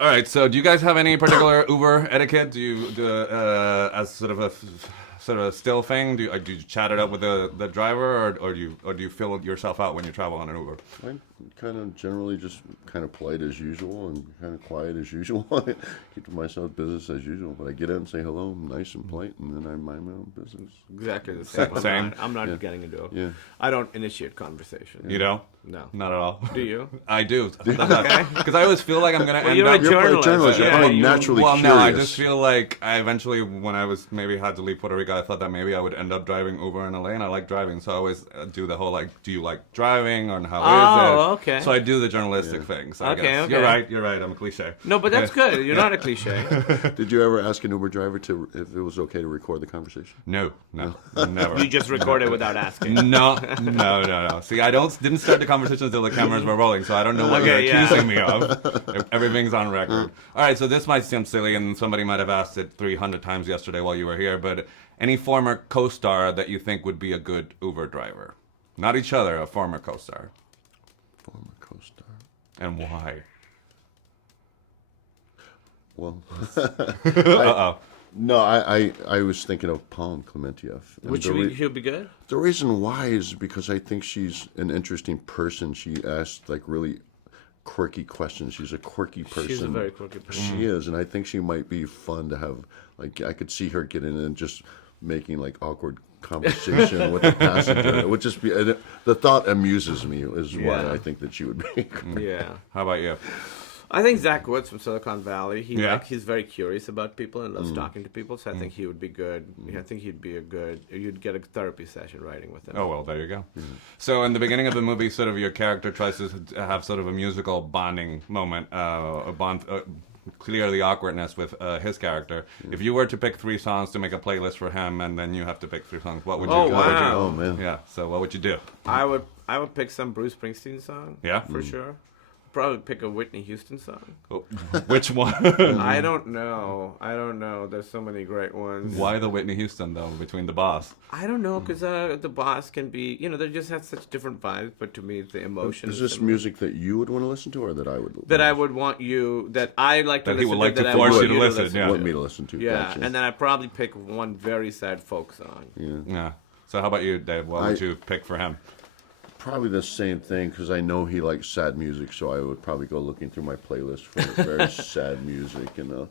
All right. So, do you guys have any particular Uber etiquette? Do you do as sort of a sort of a still thing? Do you chat it up with the driver, or do you fill yourself out when you travel on an Uber? I'm kind of generally just kind of polite as usual and kind of quiet as usual. Keep to myself, business as usual. But I get in, say hello, I'm nice and polite, and then I mind my own business. Exactly the same. Same. I'm not getting into it. Yeah. I don't initiate conversation. You don't? No. Not at all. Do you? I do. Because I always feel like I'm going to end you're up... a journalist. You're Yeah, probably you- naturally Well, curious. no, I just feel like I eventually, when I was maybe had to leave Puerto Rico, I thought that maybe I would end up driving Uber in LA, and I like driving, so I always do the whole, like, do you like driving, or how is it? Oh, okay. So I do the journalistic thing, so I Okay, guess. okay. You're right, I'm a cliche. No, but that's good. You're not a cliche. Did you ever ask an Uber driver if it was okay to record the conversation? No, never. You just record it without asking. No. See, I didn't start the conversation until the cameras were rolling, so I don't know what you're accusing me of. Everything's on record. All right, so this might seem silly, and somebody might have asked it 300 times yesterday while you were here, but any former co-star that you think would be a good Uber driver? Not each other, a former co-star. Former co-star. And why? Well, Uh-oh. no, I was thinking of Paul Clementieff. And Which he'll be good? The reason why is because I think she's an interesting person. She asks like really quirky questions. She's a quirky person. She's a very quirky person. She is, and I think she might be fun to have. Like I could see her getting in and just making like awkward conversation with the passenger. It would just be the thought amuses me. Is why Yeah. I think that she would be. Yeah. How about you? I think Zach Woods from Silicon Valley. Yeah. He's very curious about people and loves talking to people. So I think he would be good. I think he'd be you'd get a therapy session writing with him. Oh, well, there you go. So in the beginning of the movie, sort of your character tries to have sort of a musical bonding moment, clear the awkwardness with his character. If you were to pick 3 songs to make a playlist for him, and then you have to pick 3 songs, what would you Oh, what would you- wow. Oh man. Yeah, so what would you do? I would pick some Bruce Springsteen song. Yeah? For sure. Probably pick a Whitney Houston song. Oh, which one? I don't know. There's so many great ones. Why the Whitney Houston, though, between the boss? I don't know, because the boss can be, they just have such different vibes, but to me, the emotion Is this similar. music that you would want to listen to, or that I would? That I would want you, that I like to That he listen would like to that I force want you to listen, yeah. want me to listen to? Yeah, Gotcha. and then I probably pick one very sad folk song. Yeah. So how about you, Dave? What would I- you pick for him? Probably the same thing because I know he likes sad music, so I would probably go looking through my playlist for very sad music. And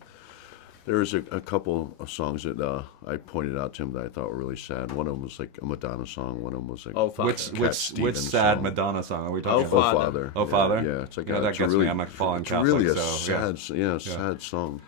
there's a couple of songs that I pointed out to him that I thought were really sad. One of them was like a Madonna song. One of them was like Oh, Father. Which Stevens sad song. Madonna song are we Oh, talking Oh about? Father. Oh, Father? Yeah, it's like that it's gets really, me. I'm a fallen it's Catholic, really a so yeah. sad song.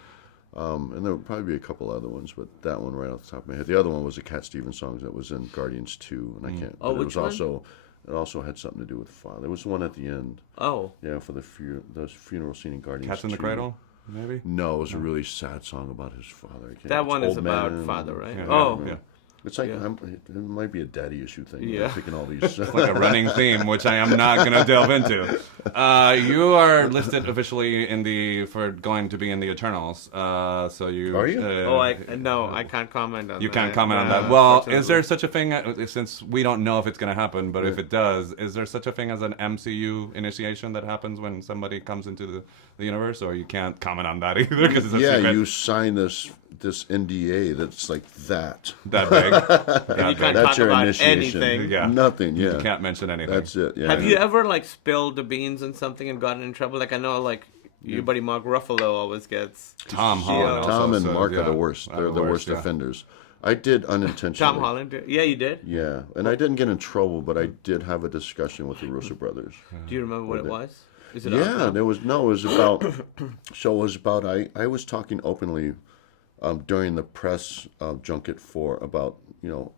And there would probably be a couple other ones, but that one right off the top of my head. The other one was a Cat Stevens song that was in Guardians 2, and I can't. Oh, but which one? It also had something to do with Father. There was one at the end. Oh. Yeah, for the funeral scene in Guardians Cats in the 2. Cradle, maybe? No, it was a really sad song about his father. That It's one is Old about Man. father, right? Yeah, Oh. yeah. It's like it might be a daddy issue thing. Yeah. I'm picking all these. Like a running theme, which I am not going to delve into. You are listed officially for going to be in the Eternals. So you Are you? I can't comment on that. You can't comment on No, that. Well, unfortunately. is there such a thing, since we don't know if it's going to happen, but if it does, is there such a thing as an MCU initiation that happens when somebody comes into the universe, or you can't comment on that either because it's a secret? You sign this NDA that's like that. That big. You can't That's talk your about initiation. anything. Yeah. Nothing. Yeah. You can't mention anything. That's it. Yeah. Have you ever spilled the beans on something and gotten in trouble? Like I know your buddy Mark Ruffalo always gets. Tom Holland. Tom also, and so, Mark yeah, are the worst. They're the worst yeah. offenders. I did unintentionally. Tom Holland did? Yeah, you did? Yeah, and I didn't get in trouble, but I did have a discussion with the Russo brothers. Do you remember what it was? Is it Yeah, awesome? it was about. So it was about. I was talking openly during the press junket about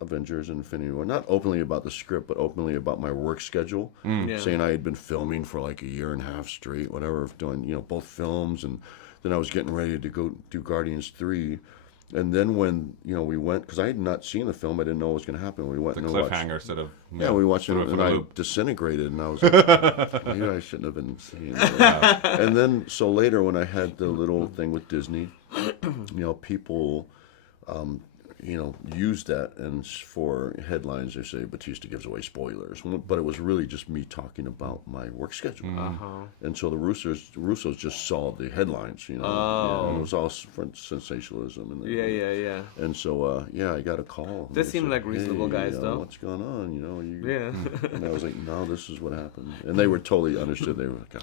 Avengers and Infinity War. Not openly about the script, but openly about my work schedule. Yeah. Saying I had been filming for like a year and a half straight, whatever, doing both films, and then I was getting ready to go do Guardians 3. And then when we went, because I had not seen the film, I didn't know what was going to happen. We went The and watched. cliffhanger sort of. Yeah, we watched it, threw for and the I loop. disintegrated, and I was like, maybe I shouldn't have been seeing that. And then, so later when I had the little thing with Disney, people, used that and for headlines they say Bautista gives away spoilers, but it was really just me talking about my work schedule. And so the Russos just saw the headlines, and it was all sensationalism. And Yeah. And so I got a call. They seem like reasonable guys, though. What's going on? Yeah. And I was like, no, this is what happened. And they were totally understood. They were like, God,